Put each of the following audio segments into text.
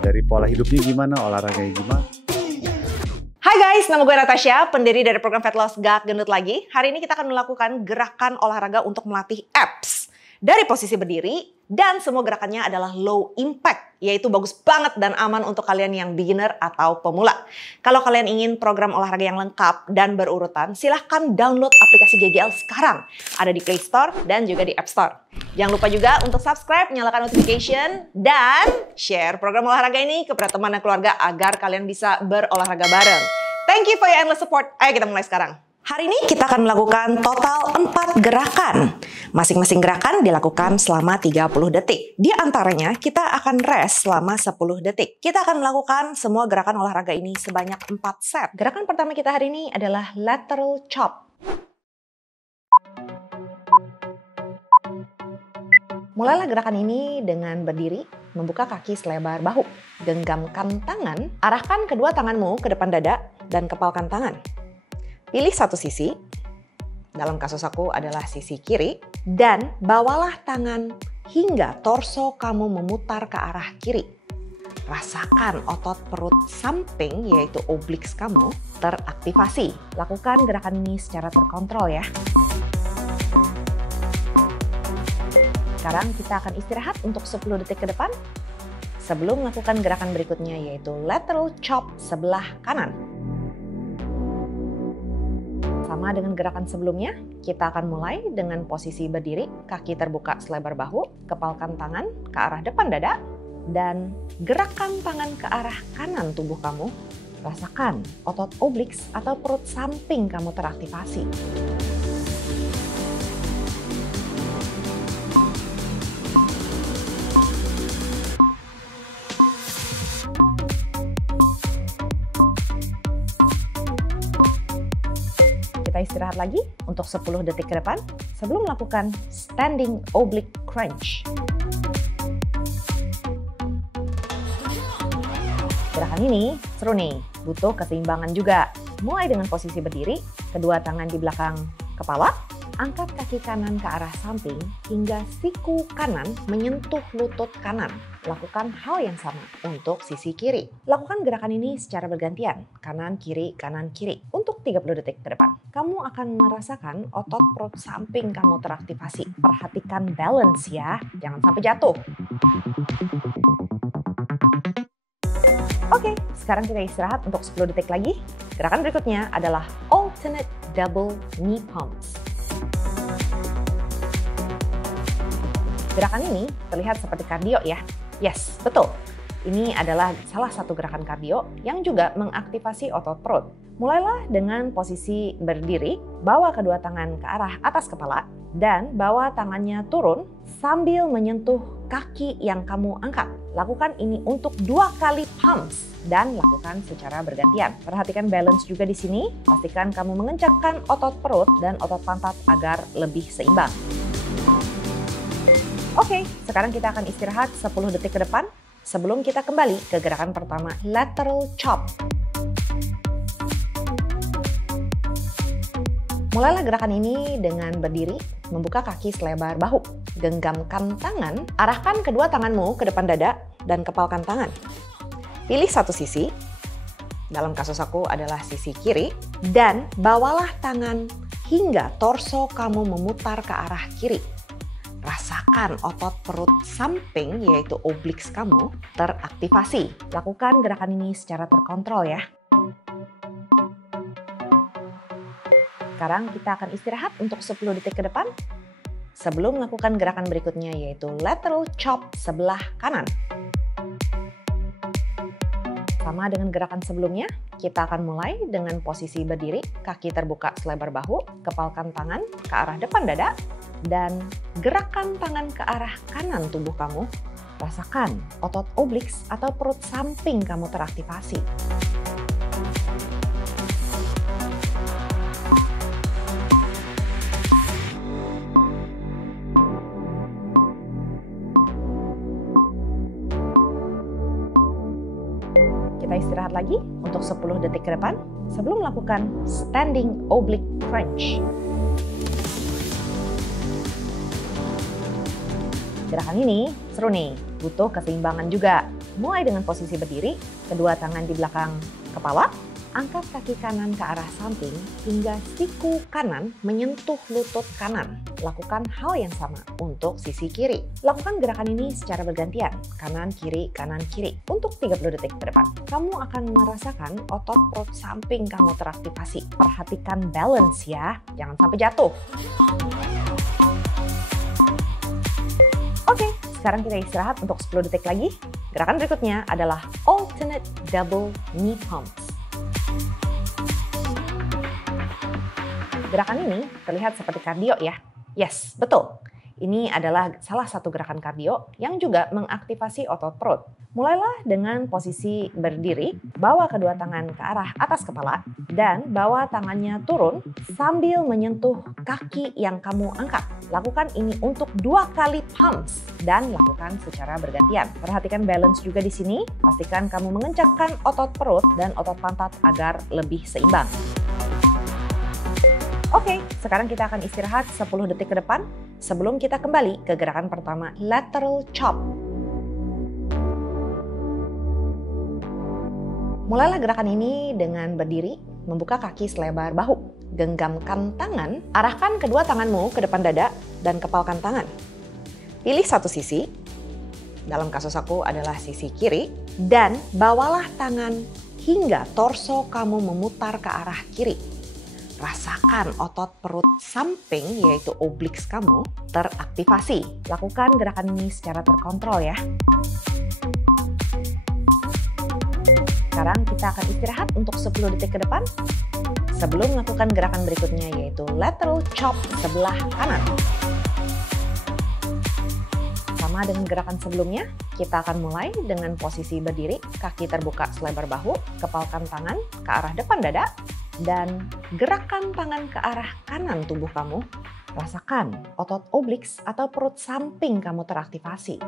dari pola hidupnya gimana, olahraganya gimana. Hai guys, nama gue Natasha, pendiri dari program Fat Loss Gak Gendut Lagi. Hari ini kita akan melakukan gerakan olahraga untuk melatih abs dari posisi berdiri, dan semua gerakannya adalah low impact, yaitu bagus banget dan aman untuk kalian yang beginner atau pemula. Kalau kalian ingin program olahraga yang lengkap dan berurutan, silahkan download aplikasi GGL sekarang. Ada di Play Store dan juga di App Store. Jangan lupa juga untuk subscribe, nyalakan notification, dan share program olahraga ini kepada teman dan keluarga agar kalian bisa berolahraga bareng. Thank you for your endless support. Ayo kita mulai sekarang. Hari ini kita akan melakukan total 4 gerakan. Masing-masing gerakan dilakukan selama 30 detik. Di antaranya kita akan rest selama 10 detik. Kita akan melakukan semua gerakan olahraga ini sebanyak 4 set. Gerakan pertama kita hari ini adalah lateral chop. Mulailah gerakan ini dengan berdiri, membuka kaki selebar bahu. Genggamkan tangan, arahkan kedua tanganmu ke depan dada dan kepalkan tangan. Pilih satu sisi, dalam kasus aku adalah sisi kiri, dan bawalah tangan hingga torso kamu memutar ke arah kiri. Rasakan otot perut samping, yaitu obliques kamu, teraktivasi. Lakukan gerakan ini secara terkontrol ya. Sekarang kita akan istirahat untuk 10 detik ke depan, sebelum melakukan gerakan berikutnya, yaitu lateral chop sebelah kanan. Sama dengan gerakan sebelumnya, kita akan mulai dengan posisi berdiri, kaki terbuka selebar bahu, kepalkan tangan ke arah depan dada, dan gerakkan tangan ke arah kanan tubuh kamu. Rasakan otot obliques atau perut samping kamu teraktivasi. Kita istirahat lagi untuk 10 detik ke depan sebelum melakukan standing oblique crunch. Gerakan ini seru nih, butuh keseimbangan juga. Mulai dengan posisi berdiri, kedua tangan di belakang kepala, angkat kaki kanan ke arah samping hingga siku kanan menyentuh lutut kanan. Lakukan hal yang sama untuk sisi kiri. Lakukan gerakan ini secara bergantian, kanan kiri untuk 30 detik ke depan. Kamu akan merasakan otot perut samping kamu teraktivasi. Perhatikan balance ya, jangan sampai jatuh. Oke, sekarang kita istirahat untuk 10 detik lagi. Gerakan berikutnya adalah alternate double knee pumps. Gerakan ini terlihat seperti kardio ya. Yes, betul. Ini adalah salah satu gerakan kardio yang juga mengaktifasi otot perut. Mulailah dengan posisi berdiri, bawa kedua tangan ke arah atas kepala, dan bawa tangannya turun sambil menyentuh kaki yang kamu angkat. Lakukan ini untuk 2 kali pumps dan lakukan secara bergantian. Perhatikan balance juga di sini. Pastikan kamu mengencangkan otot perut dan otot pantat agar lebih seimbang. Oke, sekarang kita akan istirahat 10 detik ke depan sebelum kita kembali ke gerakan pertama, lateral chop. Mulailah gerakan ini dengan berdiri, membuka kaki selebar bahu. Genggamkan tangan, arahkan kedua tanganmu ke depan dada dan kepalkan tangan. Pilih satu sisi, dalam kasus aku adalah sisi kiri, dan bawalah tangan hingga torso kamu memutar ke arah kiri. Rasakan otot perut samping, yaitu obliques kamu, teraktivasi. Lakukan gerakan ini secara terkontrol ya. Sekarang kita akan istirahat untuk 10 detik ke depan sebelum melakukan gerakan berikutnya, yaitu lateral chop sebelah kanan. Sama dengan gerakan sebelumnya, kita akan mulai dengan posisi berdiri, kaki terbuka selebar bahu, kepalkan tangan ke arah depan dada, dan gerakkan tangan ke arah kanan tubuh kamu. Rasakan otot obliques atau perut samping kamu teraktivasi. Kita istirahat lagi untuk 10 detik ke depan sebelum melakukan standing oblique crunch. Gerakan ini seru nih, butuh keseimbangan juga. Mulai dengan posisi berdiri, kedua tangan di belakang kepala, angkat kaki kanan ke arah samping hingga siku kanan menyentuh lutut kanan. Lakukan hal yang sama untuk sisi kiri. Lakukan gerakan ini secara bergantian, kanan kiri untuk 30 detik ke depan. Kamu akan merasakan otot perut samping kamu teraktivasi. Perhatikan balance ya, jangan sampai jatuh. Oke, sekarang kita istirahat untuk 10 detik lagi. Gerakan berikutnya adalah alternate double knee pumps. Gerakan ini terlihat seperti kardio ya. Yes, betul. Ini adalah salah satu gerakan kardio yang juga mengaktifasi otot perut. Mulailah dengan posisi berdiri, bawa kedua tangan ke arah atas kepala, dan bawa tangannya turun sambil menyentuh kaki yang kamu angkat. Lakukan ini untuk 2 kali pumps dan lakukan secara bergantian. Perhatikan balance juga di sini, pastikan kamu mengencangkan otot perut dan otot pantat agar lebih seimbang. Oke, sekarang kita akan istirahat 10 detik ke depan sebelum kita kembali ke gerakan pertama, lateral chop. Mulailah gerakan ini dengan berdiri, membuka kaki selebar bahu. Genggamkan tangan, arahkan kedua tanganmu ke depan dada dan kepalkan tangan. Pilih satu sisi, dalam kasus aku adalah sisi kiri, dan bawalah tangan hingga torso kamu memutar ke arah kiri. Rasakan otot perut samping yaitu obliks kamu teraktivasi. Lakukan gerakan ini secara terkontrol ya. Sekarang kita akan istirahat untuk 10 detik ke depan sebelum melakukan gerakan berikutnya yaitu lateral chop sebelah kanan. Sama dengan gerakan sebelumnya, kita akan mulai dengan posisi berdiri, kaki terbuka selebar bahu, kepalkan tangan ke arah depan dada, dan gerakan tangan ke arah kanan tubuh kamu. Rasakan otot obliks atau perut samping kamu teraktivasi.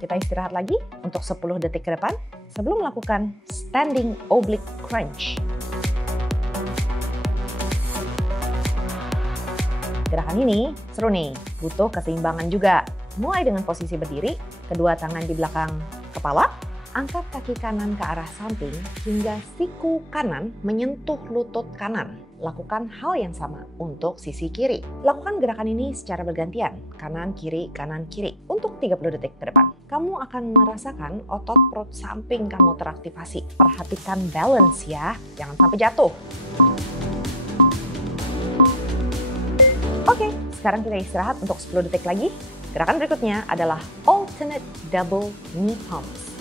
Kita istirahat lagi untuk 10 detik ke depan sebelum melakukan standing oblique crunch. Gerakan ini seru nih, butuh keseimbangan juga. Mulai dengan posisi berdiri, kedua tangan di belakang kepala, angkat kaki kanan ke arah samping hingga siku kanan menyentuh lutut kanan. Lakukan hal yang sama untuk sisi kiri. Lakukan gerakan ini secara bergantian, kanan kiri untuk 30 detik ke depan. Kamu akan merasakan otot perut samping kamu teraktivasi. Perhatikan balance ya, jangan sampai jatuh. Oke, sekarang kita istirahat untuk 10 detik lagi. Gerakan berikutnya adalah alternate double knee pumps.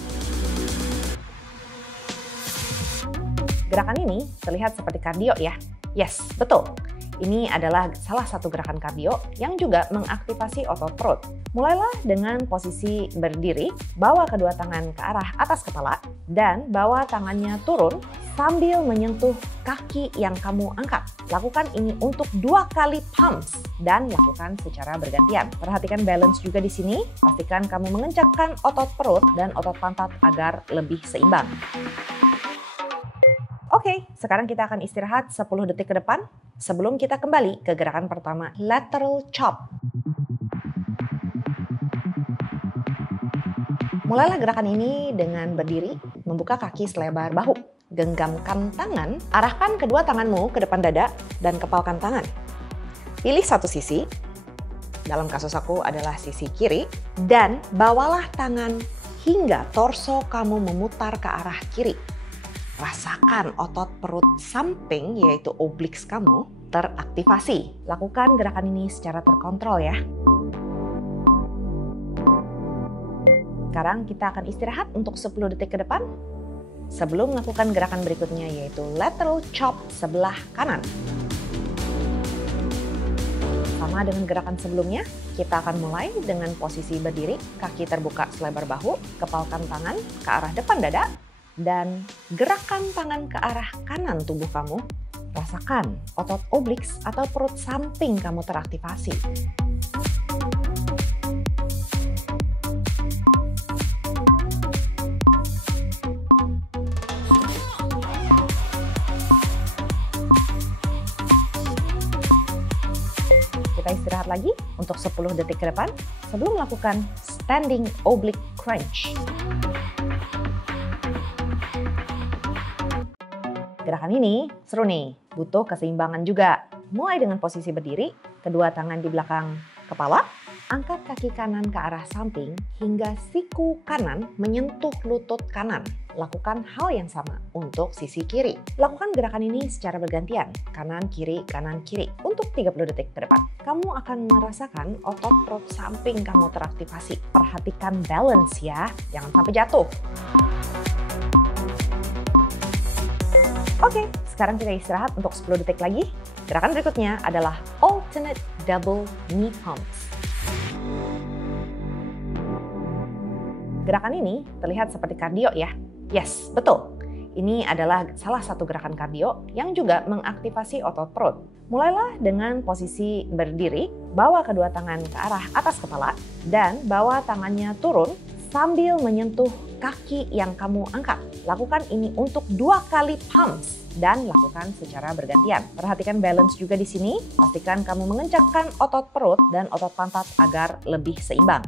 Gerakan ini terlihat seperti kardio ya. Yes, betul. Ini adalah salah satu gerakan kardio yang juga mengaktifasi otot perut. Mulailah dengan posisi berdiri, bawa kedua tangan ke arah atas kepala, dan bawa tangannya turun sambil menyentuh kaki yang kamu angkat. Lakukan ini untuk 2 kali pumps dan lakukan secara bergantian. Perhatikan balance juga di sini, pastikan kamu mengencangkan otot perut dan otot pantat agar lebih seimbang. Oke, sekarang kita akan istirahat 10 detik ke depan sebelum kita kembali ke gerakan pertama, lateral chop. Mulailah gerakan ini dengan berdiri, membuka kaki selebar bahu. Genggamkan tangan, arahkan kedua tanganmu ke depan dada dan kepalkan tangan. Pilih satu sisi, dalam kasus aku adalah sisi kiri, dan bawalah tangan hingga torso kamu memutar ke arah kiri. Rasakan otot perut samping yaitu obliks kamu teraktivasi. Lakukan gerakan ini secara terkontrol ya. Sekarang kita akan istirahat untuk 10 detik ke depan sebelum melakukan gerakan berikutnya yaitu lateral chop sebelah kanan. Sama dengan gerakan sebelumnya, kita akan mulai dengan posisi berdiri, kaki terbuka selebar bahu, kepalkan tangan ke arah depan dada, dan gerakan tangan ke arah kanan tubuh kamu. Rasakan otot obliks atau perut samping kamu teraktivasi. lagi untuk 10 detik ke depan sebelum melakukan standing oblique crunch. Gerakan ini seru nih, butuh keseimbangan juga. Mulai dengan posisi berdiri, kedua tangan di belakang kepala, angkat kaki kanan ke arah samping hingga siku kanan menyentuh lutut kanan. Lakukan hal yang sama untuk sisi kiri. Lakukan gerakan ini secara bergantian, kanan kiri untuk 30 detik ke depan. Kamu akan merasakan otot perut samping kamu teraktivasi. Perhatikan balance ya, jangan sampai jatuh. Oke, sekarang kita istirahat untuk 10 detik lagi. Gerakan berikutnya adalah alternate double knee pumps. Gerakan ini terlihat seperti kardio ya. Yes, betul. Ini adalah salah satu gerakan kardio yang juga mengaktifasi otot perut. Mulailah dengan posisi berdiri, bawa kedua tangan ke arah atas kepala, dan bawa tangannya turun sambil menyentuh kaki yang kamu angkat. Lakukan ini untuk 2 kali pumps dan lakukan secara bergantian. Perhatikan balance juga di sini. Pastikan kamu mengencangkan otot perut dan otot pantat agar lebih seimbang.